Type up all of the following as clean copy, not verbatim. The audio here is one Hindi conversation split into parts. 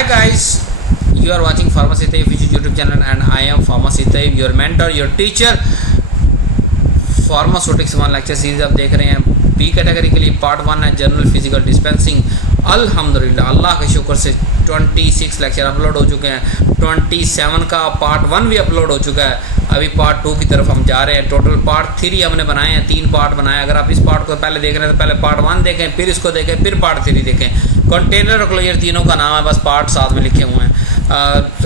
Hi guys, you are watching Pharmacy Taib which is YouTube channel and I am Pharmacy Taib, your mentor, your teacher. Pharmaceutics one lecture series आप देख रहे हैं। बी कैटेगरी के लिए पार्ट 1 है जनरल फिजिकल डिस्पेंसिंग। अल्हम्दुलिल्लाह अल्लाह के शुक्र से 26 लेक्चर अपलोड हो चुके हैं। 27 का पार्ट 1 भी अपलोड हो चुका है। अभी पार्ट 2 की तरफ हम जा रहे हैं। टोटल पार्ट 3 हमने बनाए हैं, 3 पार्ट बनाए। अगर आप इस पार्ट को पहले देख रहे हैं तो पहले पार्ट 1 देखें, फिर इसको देखें, फिर पार्ट 3 देखें। कंटेनर और क्लोजर तीनों का नाम है, बस पार्ट साथ में लिखे हुए हैं।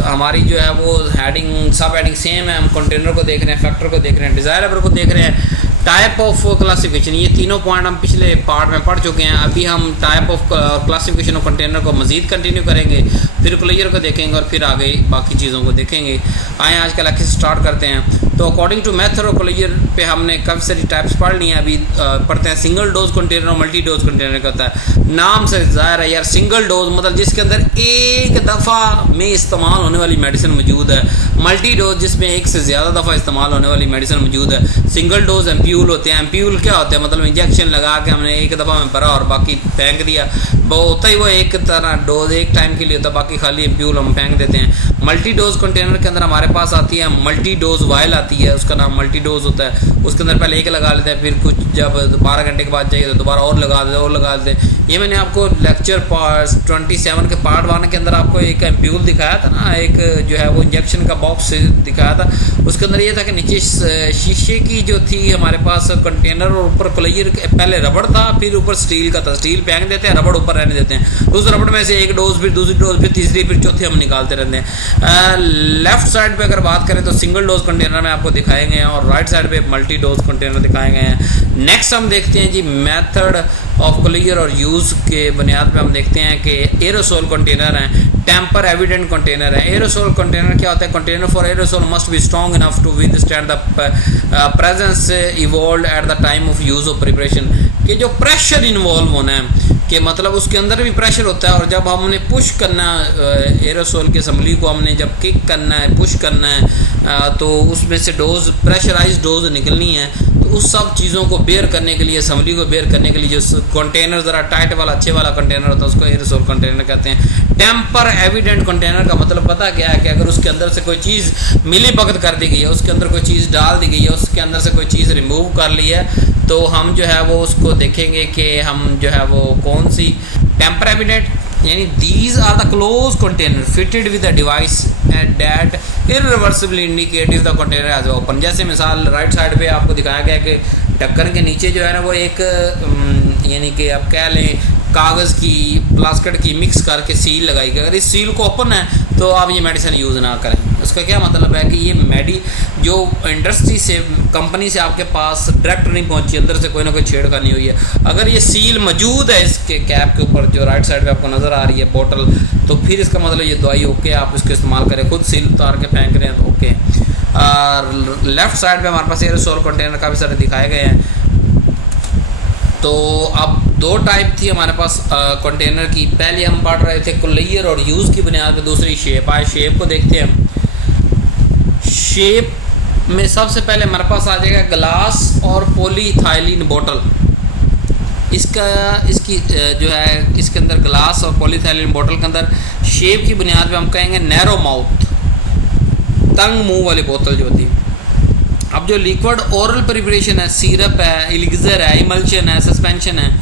हमारी जो है वो हेडिंग सब हेडिंग सेम है। हम कंटेनर को देख रहे हैं, फैक्टर को देख रहे हैं, डिज़ायरेबल को देख रहे हैं, टाइप ऑफ क्लासिफिकेशन, ये तीनों पॉइंट हम पिछले पार्ट में पढ़ चुके हैं। अभी हम type of classification of container को मज़ीद कंटिन्यू करेंगे, फिर क्लोजर को देखेंगे और फिर आगे बाकी चीज़ों को देखेंगे। आए आज का लेक्चर स्टार्ट करते हैं। तो अकॉर्डिंग टू मेथड और क्लोजर पे हमने काफ़ी सारी टाइप्स पढ़ ली हैं। अभी पढ़ते हैं सिंगल डोज कंटेनर और मल्टी डोज कंटेनर का होता है। नाम से ज़ाहिर है यार, सिंगल डोज मतलब जिसके अंदर एक दफ़ा में इस्तेमाल होने वाली मेडिसिन मौजूद है। मल्टी डोज जिसमें एक से ज़्यादा दफ़ा इस्तेमाल होने वाली मेडिसिन मौजूद है। सिंगल डोज एम्प्यूल होते हैं। एम्प्यूल क्या होते हैं? मतलब इंजेक्शन लगा के हमने एक दफ़ा में भरा और बाकी फेंक दिया। वो होता ही वो एक तरह डोज एक टाइम के लिए होता है, बाकी खाली एम्प्यूल हम फेंक देते हैं। मल्टी डोज कंटेनर के अंदर हमारे पास आती है मल्टी डोज वायल आती है, उसका नाम मल्टी डोज होता है। उसके अंदर पहले एक लगा लेते हैं, फिर कुछ जब 12 घंटे के बाद चाहिए तो दोबारा और लगा देते और लगा देते हैं। ये मैंने आपको लेक्चर 27 के पार्ट 1 के अंदर आपको एक एम्प्यूल दिखाया था ना, एक जो है वो इंजेक्शन का बॉक्स दिखाया था। उसके अंदर ये था कि नीचे शीशे की जो थी हमारे पास कंटेनर और ऊपर क्लोजर, पहले रबड़ था फिर ऊपर स्टील का था। स्टील फेंक देते हैं, रबड़ ऊपर रहने देते हैं। तो उस रबड़ में से एक डोज, फिर दूसरी डोज, फिर तीसरी, फिर चौथी हम निकालते रहते हैं। लेफ्ट साइड पे अगर बात करें तो सिंगल डोज कंटेनर में आपको दिखाए गए हैं और राइट साइड पे मल्टी डोज कंटेनर दिखाए गए हैं। नेक्स्ट हम देखते हैं जी मेथड ऑफ क्लोजर और यूज़ के बुनियाद पे हम देखते हैं कि एरोसोल कंटेनर हैं, टेम्पर एविडेंट कंटेनर है। एरोसोल कंटेनर क्या होता है? Container for aerosol must be strong enough to withstand the presence evolve at the time of use of preparation. कि जो प्रेशर इन्वॉल्व होना है कि मतलब उसके अंदर भी प्रेशर होता है और जब हमने पुश करना एरोसोल के असम्बली को हमने जब किक करना है, पुश करना है, तो उसमें से डोज प्रेशराइज डोज निकलनी है। तो उस सब चीज़ों को बेयर करने के लिए, असम्बली को बेयर करने के लिए जो कंटेनर ज़रा टाइट वाला अच्छे वाला कंटेनर होता है उसको एरोसोल कंटेनर कहते हैं। टेम्पर एविडेंट कंटेनर का मतलब पता क्या है कि अगर उसके अंदर से कोई चीज़ मिली भगत कर दी गई है, उसके अंदर कोई चीज़ डाल दी गई है, उसके अंदर से कोई चीज़ रिमूव कर ली है, तो हम जो है वो उसको देखेंगे कि हम जो है वो कौन सी टेम्पर एविडेंट, यानी these are the close container fitted with the device that irreversibly indicate if the container as open. जैसे मिसाल राइट साइड पे आपको दिखाया गया कि ढक्कन के नीचे जो है ना वो एक यानी कि आप कह लें कागज़ की प्लास्टिक की मिक्स करके सील लगाई गई। अगर इस सील को ओपन है तो आप ये मेडिसिन यूज़ ना करें। उसका क्या मतलब है कि ये जो इंडस्ट्री से, कंपनी से आपके पास डायरेक्ट नहीं पहुंची, अंदर से कोई ना कोई छेड़खानी हुई है। अगर ये सील मौजूद है इसके कैप के ऊपर जो राइट साइड पे आपको नज़र आ रही है बोतल, तो फिर इसका मतलब ये दवाई ओके, आप इसको इस्तेमाल करें। खुद सील उतार के फेंक रहे हैं तो ओके। और लेफ़्ट साइड पे हमारे पास एरोसोल कंटेनर काफ़ी सारे दिखाए गए हैं। तो अब 2 टाइप थी हमारे पास कंटेनर की। पहले हम पढ़ रहे थे क्लोजर और यूज़ की बुनियाद पे, दूसरी शेप। आए शेप को देखते हैं। शेप में सबसे पहले हमारे पास आ जाएगा ग्लास और पॉलीथाइलिन बोतल। इसकी जो है इसके अंदर ग्लास और पॉलीथाइलिन बोतल के अंदर शेप की बुनियाद पे हम कहेंगे नैरो माउथ, तंग मुंह वाली बोतल जो होती है। अब जो लिक्विड ओरल प्रिपरेशन है, सिरप है, एलिक्सर है, इमल्शन है, सस्पेंशन है,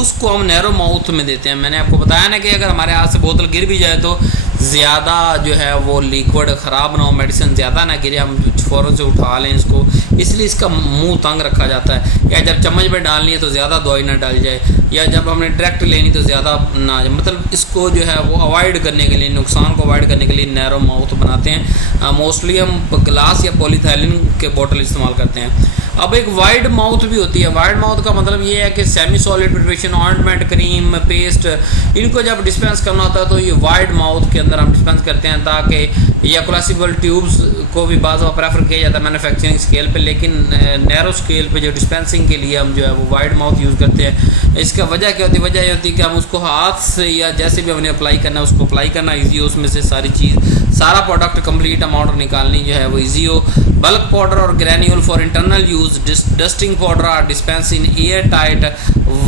उसको हम नैरो माउथ में देते हैं। मैंने आपको बताया ना कि अगर हमारे हाथ से बोतल गिर भी जाए तो ज़्यादा जो है वो लिक्विड ख़राब ना हो, मेडिसिन ज़्यादा ना गिरे, हम फ़ौरन से उठा लें इसको, इसलिए इसका मुंह तंग रखा जाता है। या जब चम्मच में डालनी है तो ज़्यादा दवाई ना डाल जाए, या जब हमने डायरेक्ट लेनी तो ज़्यादा ना, मतलब इसको जो है वो अवॉइड करने के लिए, नुकसान को अवॉइड करने के लिए नैरो माउथ बनाते हैं। मोस्टली हम ग्लास या पॉलीथाइलिन के बोतल इस्तेमाल करते हैं। अब एक वाइड माउथ भी होती है। वाइड माउथ का मतलब ये है कि semi solid preparation, ointment, cream, paste, इनको जब डिस्पेंस करना होता है तो ये वाइड माउथ के अंदर हम डिस्पेंस करते हैं, ताकि या क्लासिबल ट्यूब्स को भी बाज़ प्रेफर किया जाता है मैन्युफैक्चरिंग स्केल पे, लेकिन नैरो स्केल पे जो डिस्पेंसिंग के लिए हम जो है वो वाइड माउथ यूज़ करते हैं। इसका वजह क्या होती है? वजह ये होती है कि हम उसको हाथ से या जैसे भी हमने अप्लाई करना है उसको अप्लाई करना ईजी हो, उसमें से सारा प्रोडक्ट कंप्लीट अमाउंट निकालनी जो है वो ईजी हो। बल्क पाउडर और granule for internal use, dusting powder are dispense in air tight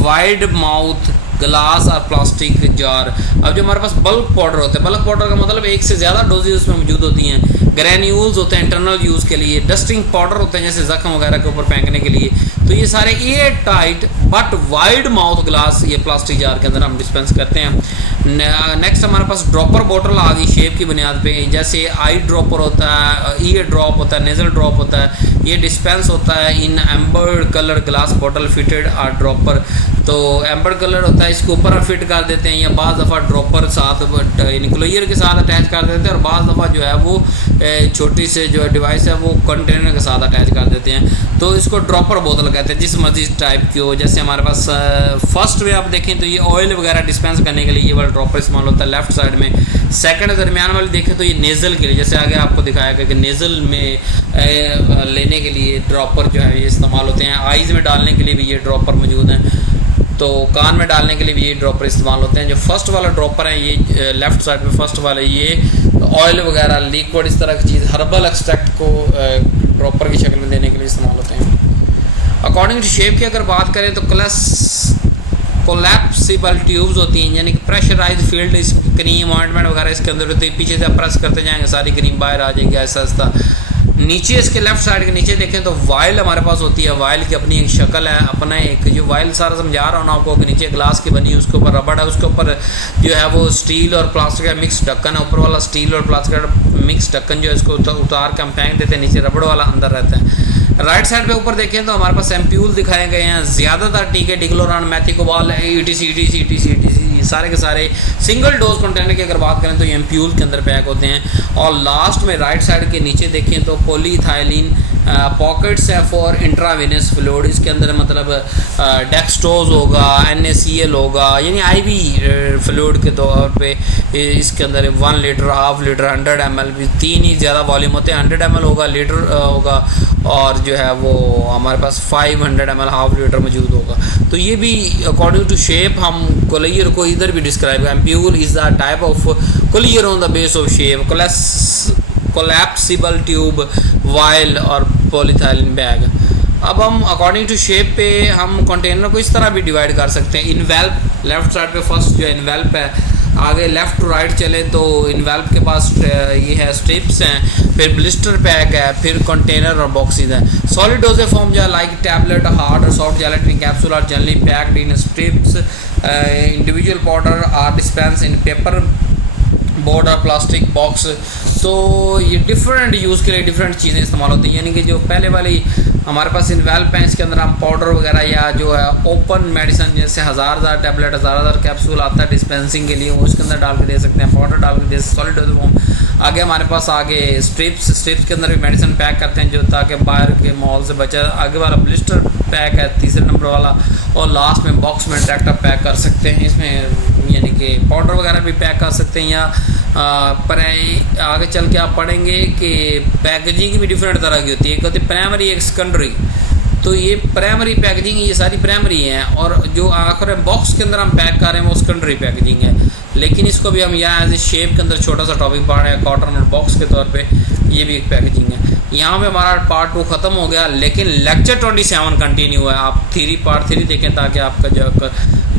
wide mouth glass और प्लास्टिक जार। अब जो हमारे पास बल्क पाउडर होता है, बल्क पाउडर का मतलब एक से ज़्यादा डोजेज उसमें मौजूद होती हैं। ग्रैन्यूल्स होते हैं इंटरनल यूज़ के लिए, डस्टिंग पाउडर होते हैं जैसे जख्म वगैरह के ऊपर फेंकने के लिए। तो ये सारे air tight but wide mouth glass ये प्लास्टिक जार के अंदर हम डिस्पेंस करते हैं। नेक्स्ट हमारे पास ड्रॉपर बोतल आ गई शेप की बुनियाद पे, जैसे आई ड्रॉपर होता है, ईयर ड्रॉप होता है, नेजल ड्रॉप होता है। ये डिस्पेंस होता है इन एम्बर्ड कलर ग्लास बॉटल फिटेड आ ड्रॉपर। तो एम्बर्ड कलर होता है, इसके ऊपर हम फिट कर देते हैं, या बाज़ दफ़ा ड्रॉपर साथ यानी क्लोयर के साथ अटैच कर देते हैं, और बाज़ दफ़ा जो है वो छोटी से जो डिवाइस है वो कंटेनर के साथ अटैच कर देते हैं। तो इसको ड्रॉपर बोतल कहते हैं, जिस मर्जी टाइप की हो। जैसे हमारे पास फर्स्ट में आप देखें तो ये ऑयल वगैरह डिस्पेंस करने के लिए ये वाला ड्रॉपर इस्तेमाल होता है लेफ्ट साइड में। सेकंड दरमियान वाली देखें तो ये नेज़ल के लिए, जैसे आगे आपको दिखाया गया कि नेज़ल में लेने के लिए ड्रॉपर जो है ये इस्तेमाल होते हैं। आइज़ में डालने के लिए भी ये ड्रॉपर मौजूद हैं, तो कान में डालने के लिए भी ये ड्रॉपर इस्तेमाल होते हैं। जो फर्स्ट वाला ड्रॉपर है ये लेफ़्ट साइड में फर्स्ट वाला, ये ऑयल वगैरह लिक्विड इस तरह की चीज़ हर्बल एक्सट्रैक्ट को ड्रॉपर की शक्ल में देने के लिए इस्तेमाल होते हैं। अकॉर्डिंग टू शेप की अगर बात करें तो कोलैप्सिबल ट्यूब्स होती हैं, यानी कि प्रेशराइज फील्ड, इस क्रीम ऑइंटमेंट वगैरह इसके अंदर होती है। पीछे से आप प्रेस करते जाएंगे सारी क्रीम बाहर आ जाएगी ऐसा ऐसा। नीचे इसके लेफ्ट साइड के नीचे देखें तो वाइल हमारे पास होती है। वाइल की अपनी एक शक्ल है, अपना एक जो वाइल सारा समझा रहा हूँ ना आपको कि नीचे ग्लास की बनी है, उसके ऊपर रबड़ है, उसके ऊपर जो है वो स्टील और प्लास्टिक का मिक्स ढक्कन है। ऊपर वाला स्टील और प्लास्टिक का मिक्स ढक्कन जो है इसको उतार के हम फेंक देते हैं, नीचे रबड़ वाला अंदर रहता है। राइट साइड पे ऊपर देखें तो हमारे पास एम्प्यूल दिखाए गए हैं, ज़्यादातर टीके डिक्लोरान, मैथिकोबाल, ETC सारे के सारे सिंगल डोज कंटेनर की अगर बात करें तो ये एम्प्यूल के अंदर पैक होते हैं। और लास्ट में राइट साइड के नीचे देखें तो पॉलीथाइलिन पॉकेट्स है फॉर इंट्रावेनस फ्लूइड। इसके अंदर मतलब डेक्सट्रोज होगा, NaCl होगा, यानी IV फ्लूइड के तौर पे इसके अंदर 1 लीटर, हाफ लीटर, 100 ml भी 3 ही ज़्यादा वॉल्यूम होते हैं। 100 ml होगा, लीटर होगा, और जो है वो हमारे पास 500 ml हाफ लीटर मौजूद होगा। तो ये भी अकॉर्डिंग टू शेप हम कोलियर को इधर भी डिस्क्राइब करें। Ampoule is the type of Collier on the base of shape, collapsible tube, while और पॉलीथाइलिन बैग। अब हम अकॉर्डिंग टू शेप पे हम कंटेनर को इस तरह भी डिवाइड कर सकते हैं। इनवेल्प लेफ्ट साइड पे फर्स्ट जो इनवेल्प है, आगे लेफ़्ट टू राइट चले तो इनवेल्प के पास ये है स्ट्रिप्स हैं, फिर ब्लिस्टर पैक है, फिर कंटेनर और बॉक्सेस हैं। सॉलिड डोजेज फॉर्म जो है लाइक टैबलेट, हार्ड और soft gelatin capsule are generally packed in strips. Individual powder are dispense in paper board और प्लास्टिक बॉक्स। तो ये डिफरेंट यूज़ के लिए डिफरेंट चीज़ें इस्तेमाल होती हैं, यानी कि जो पहले वाली हमारे पास इनवेल्प है, इसके अंदर हम पाउडर वगैरह या जो है ओपन मेडिसिन जैसे हज़ार टैबलेट, हज़ार कैप्सूल आता है डिस्पेंसिंग के लिए, वो उसके अंदर डाल के दे सकते हैं, पाउडर डाल के दे सॉलिड डोज फॉर्म। आगे हमारे पास आगे स्ट्रिप्स के अंदर भी मेडिसिन पैक करते हैं जो ताकि बाहर के माहौल से बचे। आगे वाला ब्लिस्टर पैक है तीसरे नंबर वाला, और लास्ट में बॉक्स में ट्रैक्टर पैक कर सकते हैं। इसमें यानी कि पाउडर वगैरह भी पैक कर सकते हैं, या पर आगे चल के आप पढ़ेंगे कि पैकेजिंग भी डिफरेंट तरह की होती है, एक होती है प्राइमरी, एक सेकेंडरी। तो ये प्राइमरी पैकेजिंग ये सारी प्राइमरी हैं, और जो आखिर बॉक्स के अंदर हम पैक कर रहे हैं वो सेकेंडरी पैकेजिंग है। लेकिन इसको भी हम यहाँ एज ए शेप के अंदर छोटा सा टॉपिक पढ़ रहे हैं, कॉटन और बॉक्स के तौर पे, ये भी एक पैकेजिंग है। यहाँ पे हमारा पार्ट 2 ख़त्म हो गया, लेकिन लेक्चर 27 कंटिन्यू है। आप पार्ट 3 देखें ताकि आपका जो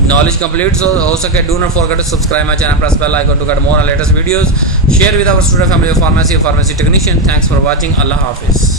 नॉलेज कंप्लीट हो सके। Do not forget to subscribe my channel, press bell icon to get more latest videos, share with our student family, pharmacy technician. Thanks for watching. अल्लाह हाफिज़।